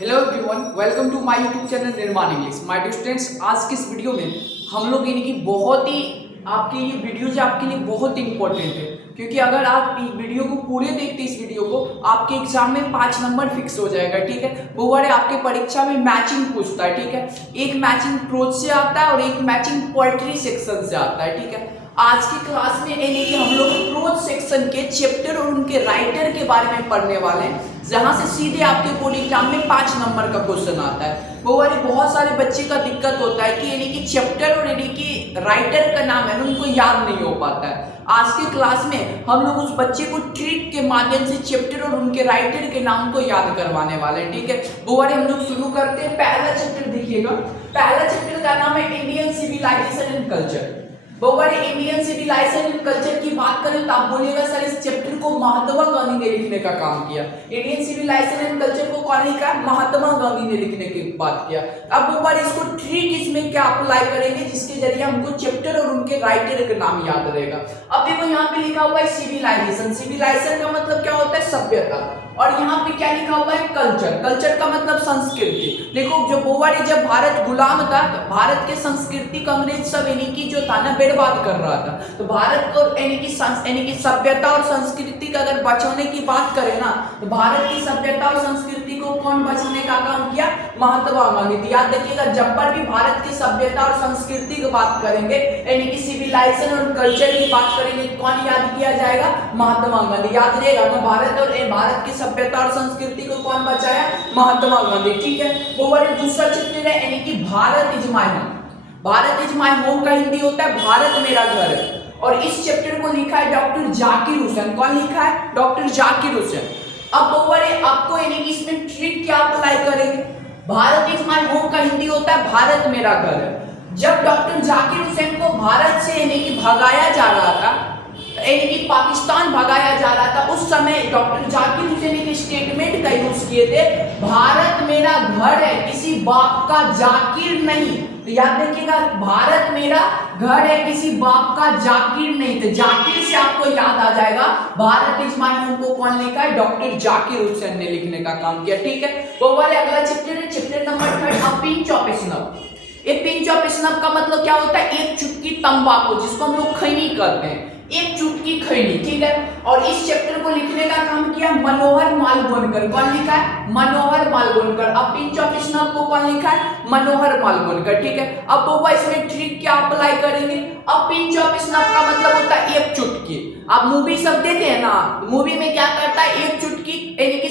Hello everyone, welcome to my YouTube channel Nirman English. My dear students, आज की इस video में हम लोग यानी कि बहुत ही आपके ये वीडियो जो आपके लिए बहुत इंपॉर्टेंट है, क्योंकि अगर आप इस वीडियो को पूरे देखते इस वीडियो को आपके एग्जाम में 5 नंबर फिक्स हो जाएगा। ठीक है, वो वाले आपके परीक्षा में मैचिंग पूछता है। ठीक है, एक मैचिंग प्रोज से आता है और एक मैचिंग पोएट्री सेक्शन से आता है। ठीक है, आज की क्लास में यानी कि हम लोग प्रोज सेक्शन के चैप्टर और उनके राइटर के बारे में पढ़ने वाले हैं, जहां से सीधे आपके बोर्ड एग्जाम में 5 नंबर का क्वेश्चन आता है। वो वाले बहुत सारे बच्चे का दिक्कत होता है कि यानी कि चैप्टर और यानी कि राइटर का नाम है ना उनको याद नहीं हो पाता है। आज के क्लास में हम लोग उस बच्चे को ट्रिक के माध्यम से चैप्टर और उनके राइटर के नाम को याद करवाने वाले हैं। ठीक है, वो वाले हम लोग शुरू करते हैं। पहला चैप्टर देखिएगा, पहला चैप्टर का नाम है इंडियन सिविलाइजेशन एंड कल्चर। बड़े इंडियन सिविलाइजेशन एंड कल्चर की बात करें तो आप बोलिएगा सर इस चैप्टर को महात्मा गांधी ने लिखने का काम किया। इंडियन सिविलाइजेशन एंड कल्चर को कौन लिखा? महात्मा गांधी ने लिखने की बात किया। अब वो बार इसको ट्रिक इसमें क्या अप्लाई करेंगे जिसके जरिए हमको चैप्टर और उनके राइटर का नाम याद रहेगा। अब देखो यहाँ पे लिखा हुआ है सिविलाइजेशन। सिविलाइजेशन का मतलब क्या होता है? सभ्यता। और यहाँ पे क्या लिखा हुआ है? कल्चर। कल्चर का मतलब संस्कृति। देखो जो बोवारी जब भारत गुलाम था, भारत के संस्कृति का अंग्रेज सब यानी कि जो था ना बर्बाद कर रहा था, तो भारत को यानी कि सभ्यता और संस्कृति का अगर बचाने की बात करें ना, तो भारत की सभ्यता और संस्कृति को कौन बचाने का काम किया? महात्मा गांधी। याद रखिएगा, जब पर भी भारत की सभ्यता और संस्कृति की बात करेंगे यानी कि सिविलाइजेशन और कल्चर की बात करेंगे, कौन याद किया जाएगा? महात्मा गांधी। याद रहेगा ना, भारत की सभ्यता और संस्कृति को कौन बचाया? महात्मा गांधी। ठीक है, वो वाले दूसरा चैप्टर है यानी कि Bharat is my home. Bharat is my home का हिंदी होता है भारत मेरा घर है। और इस चैप्टर को लिखा है डॉक्टर जाकिर हुसैन। कौन लिखा है? डॉक्टर जाकिर हुसैन। अब वो वाले आपको यानी कि इसमें ट्रिक क्या अप्लाई करेंगे? भारत इज माय होम का हिंदी होता है भारत मेरा घर है। जब डॉक्टर जाकिर हुसैन को भारत से यानी कि भगाया जा रहा था, यानी कि पाकिस्तान भगाया जा रहा था, उस समय डॉक्टर जाकिर हुसैन एक स्टेटमेंट का यूज किए थे, भारत मेरा घर है, किसी बाप का जाकिर नहीं। तो याद रखिएगा, भारत मेरा घर है, किसी बाप का जाकिर नहीं। तो जाकिर से आपको याद आ जाएगा भारत इज माय होम को कौन लिखा है? डॉक्टर जाकिर हुसैन ने लिखने का काम किया। ठीक है, वो वाले अगला चैप्टर है, chapter number 3, a pinch of snuff. ये पिंच ऑफ स्नफ का मतलब क्या होता है? एक चुटकी तंबाकू, जिसको हम लोग खैनी कहते हैं, एक चुटकी खैनी। ठीक है, और इस चैप्टर को लिखने का काम किया मनोहर मालगोनकर। कौन लिखा है? मनोहर मालगोनकर। अब पिंच ऑफ स्नफ को कौन लिखा है? मनोहर मालगोनकर। ठीक है, अब वो इसमें ट्रिक क्या अप्लाई करेंगे? अब पिंच ऑफ स्नफ का मतलब होता है एक चुटकी। आप मूवी सब देखे हैं ना, मूवी में क्या करता है? एक चुटकी यानी कि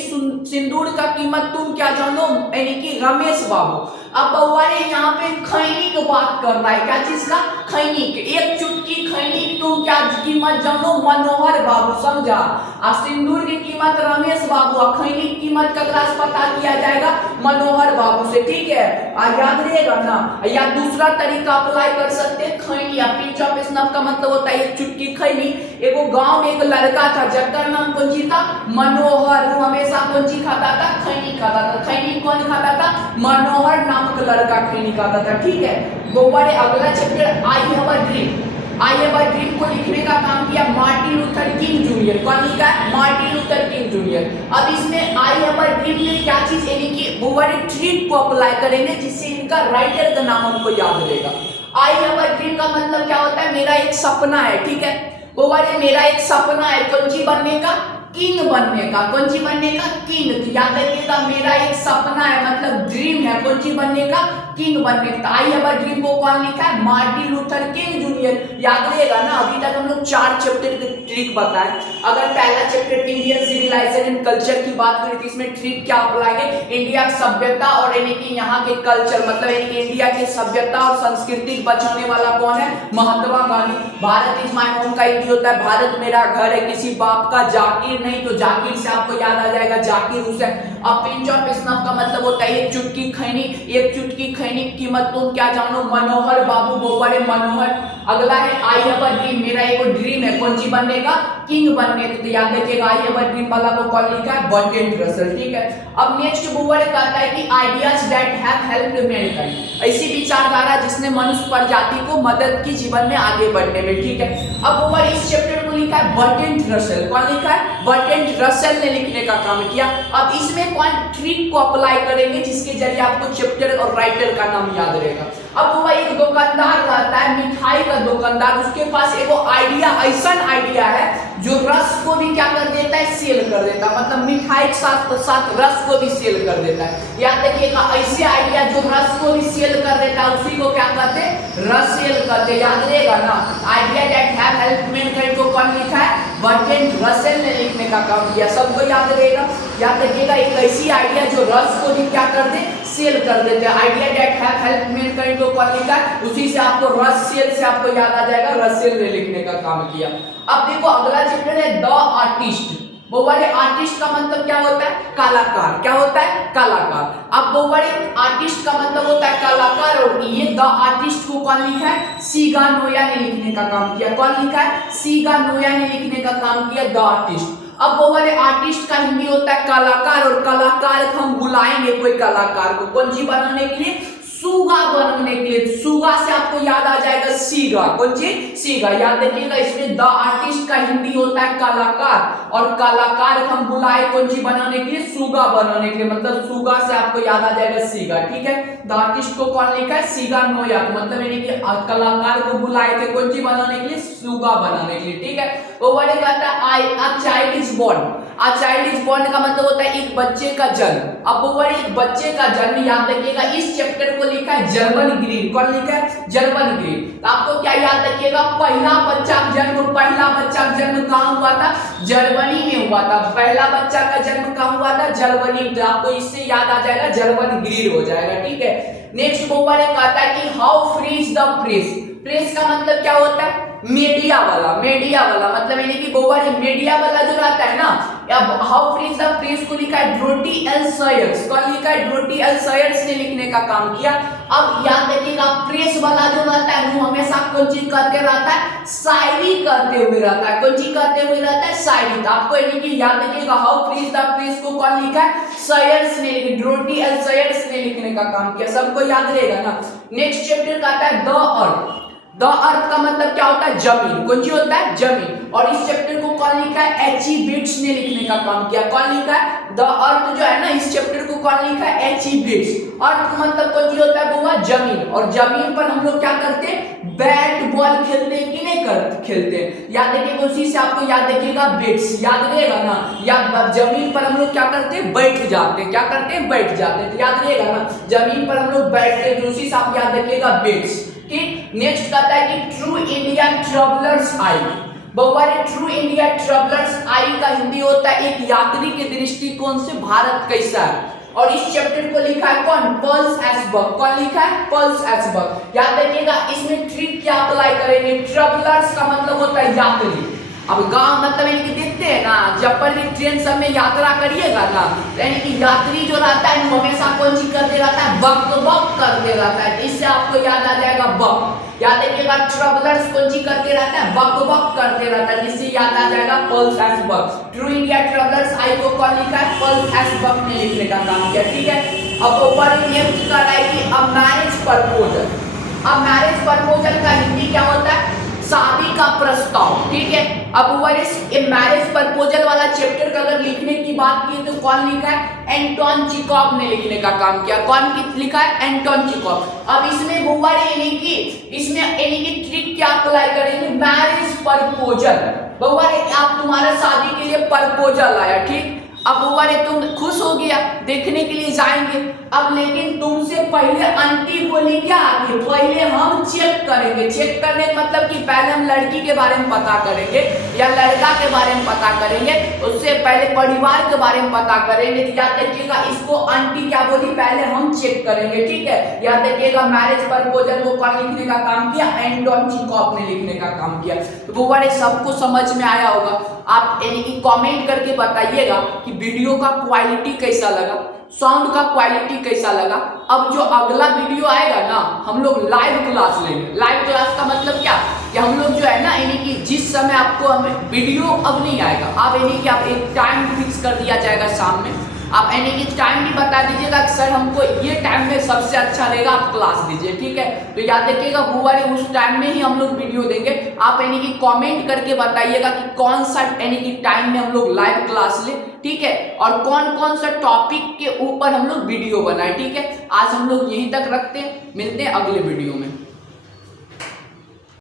सिंदूर का कीमत तुम क्या जानो, यानी कि रमेश बाबू। अब बउआरे यहाँ पे खैनी की बात कर रहा है। क्या चीज का? खैनी के। एक चुटकी खैनी तुम क्या कीमत जानो? मनोहर बाबू। समझा? अब सिंदूर की कीमत रमेश बाबू, और खैनी की कीमत का क्लास पता किया जाएगा मनोहर बाबू से। ठीक है, याद रहेगा ना। या दूसरा तरीका अप्लाई कर सकते हैं, खैनी। पिंच ऑफ स्नफ का मतलब होता है एक चुटकी खैनी। एगो गांव में एक लड़का था, जगकर नाम कौन सी था? मनोहर। वो हमेशा कौन सी खाता था? खैनी खाता था। खैनी कौन खाता था? मनोहर नामक लड़का खैनी खाता था। ठीक है, वो बड़े अगला chapter I have a dream. I have a dream को लिखने का काम किया मार्टिन लूथर किंग जूनियर। कौन लिखा है? Martin Luther king junior. अब इसमें आई हैव अ ड्रीम में क्या चीज यानी कि वो वाले ट्रिक को अप्लाई करेंगे जिससे इनका राइटर का नाम हमको याद रहेगा। आई हैव अ ड्रीम का मतलब क्या होता है? मेरा एक सपना है। ठीक है, वो वाले मेरा एक सपना है कौन सी बनने का? किंग बनने का। कौन सी बनने का? किंग। तो याद रखिएगा, मेरा एक सपना है मतलब ड्रीम है कौन सी बनने का? किंग बनने का। आई हैव अ ड्रीम को कौन लिखा है? Martin Luther king junior. याद रहेगा ना, अभी तक हम लोग 4 चैप्टर के ट्रिक बताए। अगर पहला chapter Indian civilisation and culture की बात करें तो इसमें ट्रिक क्या अप्लाई है? इंडिया की सभ्यता और यानी कि यहाँ के कल्चर मतलब यानी कि इंडिया की सभ्यता और संस्कृति बचाने वाला कौन है? Mahatma Gandhi. Bharat is my home का हिंदी होता है भारत मेरा घर है, किसी बाप का जाकिर नहीं। तो जाकिर से आपको याद आ जाएगा जाकिर हुसैन। अब पिंच ऑफ स्नफ का मतलब होता है एक चुटकी खैनी। एक चुटकी खैनी की कीमत तुम क्या जानो? मनोहर बाबू। वो बड़े मनोहर। अगला है आई हैव अ ड्रीम। मेरा एक ड्रीम है कौन सी बनने का? किंग बनने का। तो याद रखिएगा आई हैव अ ड्रीम वाला को कौन लिखा है? Bertrand Russell. ठीक है, अब नेक्स्ट बुवर कहता है कि ideas that have helped Mankind. ऐसी विचारधारा जिसने मनुष्य प्रजाति को मदद की जीवन में आगे बढ़ने में। ठीक है, अब बुवर इस चैप्टर को लिखा है बर्ट्रैंड रसेल। कौन लिखा है? बर्ट्रैंड रसेल ने लिखने का काम किया। अब इसमें कौन ट्रिक को अप्लाई करेंगे जिसके जरिए आपको चैप्टर और राइटर का नाम याद रहेगा। अब वो एक दुकानदार रहता है, मिठाई का दुकानदार, उसके पास एक आइडिया, ऐसा आइडिया है जो रस को भी क्या कर देता है? सेल कर देता है। मतलब मिठाई के साथ साथ रस को भी सेल कर देता है। याद रखिएगा, ऐसे आइडिया जो रस को भी सेल कर देता है उसी को क्या कहते हैं? रस सेल करते। याद रहेगा ना, idea that have helped Mankind को कौन लिखा है? बर्ट्रैंड रसेल ने लिखने का काम किया। सबको याद रहेगा। याद रखिएगा, एक ऐसी आइडिया जो रस को भी क्या कर दे? सेल कर देते हैं। Idea that have helped Mankind को कौन लिखा है? उसी से आपको रस सेल से आपको याद आ जाएगा, रसेल ने लिखने का काम किया। अब देखो अगला चैप्टर है द आर्टिस्ट। वो वाले आर्टिस्ट का मतलब क्या होता है? कलाकार। क्या होता है? कलाकार। अब वो वाले आर्टिस्ट का मतलब होता है कलाकार, और ये द आर्टिस्ट को कौन लिखा है? सीगा नोया ने लिखने का काम किया। कौन लिखा है? सीगा नोया ने लिखने का काम किया, द आर्टिस्ट। अब वो वाले आर्टिस्ट का हिंदी होता है कलाकार, और कलाकार हम बुलाएंगे कोई कलाकार को कौन सी बनाने के लिए? सुगा बनने के लिए। सुगा से आपको याद आ जाएगा सीगा। कौन सी? सीगा। याद रखिएगा, इसमें द आर्टिस्ट का हिंदी होता है कलाकार, और कलाकार हम बुलाए कौन सी बनाने के लिए? सुगा बनाने के लिए। मतलब सुगा से आपको याद आ जाएगा सीगा। ठीक है, द आर्टिस्ट को कौन लिखा है? सीगा नोया। मतलब यानी कि कलाकार को बुलाए थे कौन सी बनाने के लिए? सुगा बनाने के लिए। ठीक है, वो वाले कहता है a child is born. A child is born का मतलब होता है एक बच्चे का जन्म। अब वो वाले एक बच्चे का जन्म, याद रखिएगा, इस चैप्टर को लिखा है जर्मन ग्रीन। कौन लिखा है? German green. तो आपको क्या याद रखिएगा? पहला बच्चा का जन्म कहाँ हुआ था? जर्मनी में हुआ था। पहला बच्चा का जन्म कहाँ हुआ था? जर्मनी। तो आपको इससे याद आ जाएगा, जर्मन ग्रीन हो जाएगा। ठीक है, नेक्स्ट वो वाले कहता है कि how free is the press. Press का मतलब क्या होता है? मीडिया वाला। मीडिया वाला मतलब यानी कि वो वाले मीडिया वाला जो रहता है ना। अब how free is the press को लिखा है ड्रोटी एल सायर्स। कौन लिखा है? ड्रोटी एल सायर्स ने लिखने का काम किया। अब याद रखिएगा, प्रेस वाला जो रहता है वो हमेशा कौन चीज करते रहता है? शायरी करते हुए रहता है। कौन चीज करते हुए रहता है? शायरी। तो आपको यानी कि याद रखिएगा, how free is the press को कौन लिखा है? सायर्स ने, ड्रोटी एल सायर्स ने लिखने का काम किया। सबको याद रहेगा ना। नेक्स्ट चैप्टर का आता है द अर्थ। द अर्थ का मतलब क्या होता है? जमीन। कौन सी होता है? जमीन। और इस चैप्टर को कौन लिखा है? एच.ई. बिट्स ने लिखने का काम किया। कौन लिखा है? द अर्थ जो है ना, इस चैप्टर को कौन लिखा है? एच.ई. बिट्स। अर्थ का मतलब कौन सी होता है? वो हुआ जमीन। और जमीन पर हम लोग क्या करते हैं? बैट बॉल खेलते हैं कि नहीं खेलते हैं? याद रखिएगा, उसी से आपको याद रखिएगा बिट्स। याद रहेगा ना, या जमीन पर हम लोग क्या करते हैं? बैठ जाते हैं। क्या करते हैं? बैठ जाते हैं। तो याद रहेगा ना, जमीन पर हम लोग बैठते हैं, तो उसी से आप याद रखिएगा बिट्स। ठीक, नेक्स्ट कहता है कि ट्रू इंडिया ट्रैवलर्स आई। बहुवारे ट्रू इंडिया ट्रैवलर्स आई का हिंदी होता है एक यात्री के दृष्टिकोण से भारत कैसा है। और इस चैप्टर को लिखा है कौन? पर्ल्स एसबर्ग। कौन लिखा है? पर्ल्स एसबर्ग। याद रखिएगा, इसमें ट्रिक क्या अप्लाई करेंगे? ट्रैवलर्स का मतलब होता है यात्री। अब गांव मतलब यानी कि देखते हैं ना, जब पर भी ट्रेन सब में यात्रा करिएगा ना, यानी कि यात्री जो रहता है हमेशा कौन चीज करते रहता है? बक बक करते रहता है। इससे आपको याद आ जाएगा बक। याद रखिएगा, ट्रैवलर्स कौन चीज करते रहता है? बक बक करते रहता है, जिससे याद आ जाएगा पर्ल्स एसबर्ग। ट्रू इंडिया ट्रैवलर्स आई को कौन लिखा है? पर्ल्स एसबर्ग ने लिखने का काम किया। ठीक है, अब ऊपर नेक्स्ट कर रहा है कि अ मैरिज प्रपोजल। अब मैरिज प्रपोजल का हिंदी क्या होता है? शादी का प्रस्ताव। ठीक है, अब मैरिज प्रपोजल वाला चैप्टर का अगर लिखने की बात की तो कौन लिखा है? एंटोन चेखव ने लिखने का काम किया। कौन लिखा है? Anton Chekhov. अब इसमें यानी कि ट्रिक क्या अप्लाई करेंगे? Marriage proposal. आप तुम्हारा शादी के लिए प्रपोजल आया। ठीक, अब तुम खुश हो गया, देखने के लिए जाएंगे। अब लेकिन तुमसे पहले आंटी बोली क्या आगे? पहले हम चेक करेंगे। चेक करने का मतलब कि पहले हम लड़की के बारे में पता करेंगे या लड़का के बारे में पता करेंगे, उससे पहले परिवार के बारे में पता करेंगे। याद रखिएगा, इसको आंटी क्या बोली? पहले हम चेक करेंगे। ठीक है, याद रखिएगा, मैरिज प्रपोजल को कौन लिखने का काम किया? एंटोन चेखव ने लिखने का काम किया। तो वो वाले सबको समझ में आया होगा। आप यानी कि कमेंट करके बताइएगा कि वीडियो का क्वालिटी कैसा लगा, साउंड का क्वालिटी कैसा लगा। अब जो अगला वीडियो आएगा ना, हम लोग लाइव क्लास लेंगे। लाइव क्लास का मतलब क्या? कि हम लोग जो है ना, यानी कि जिस समय आपको वीडियो अब नहीं आएगा, आप यानी कि आप एक टाइम फिक्स कर दिया जाएगा शाम में। आप यानी कि टाइम भी बता दीजिएगा सर हमको ये टाइम में सबसे अच्छा रहेगा, आप क्लास दीजिए, ठीक है। तो याद रखिएगा वो वाले उस टाइम में ही हम लोग वीडियो देंगे। आप यानी कि कमेंट करके बताइएगा कि कौन सा यानी कि टाइम में हम लोग लाइव क्लास ले, ठीक है, और कौन कौन सा टॉपिक के ऊपर हम लोग वीडियो बनाए, ठीक है। आज हम लोग यहीं तक रखते हैं, मिलते हैं अगले वीडियो में।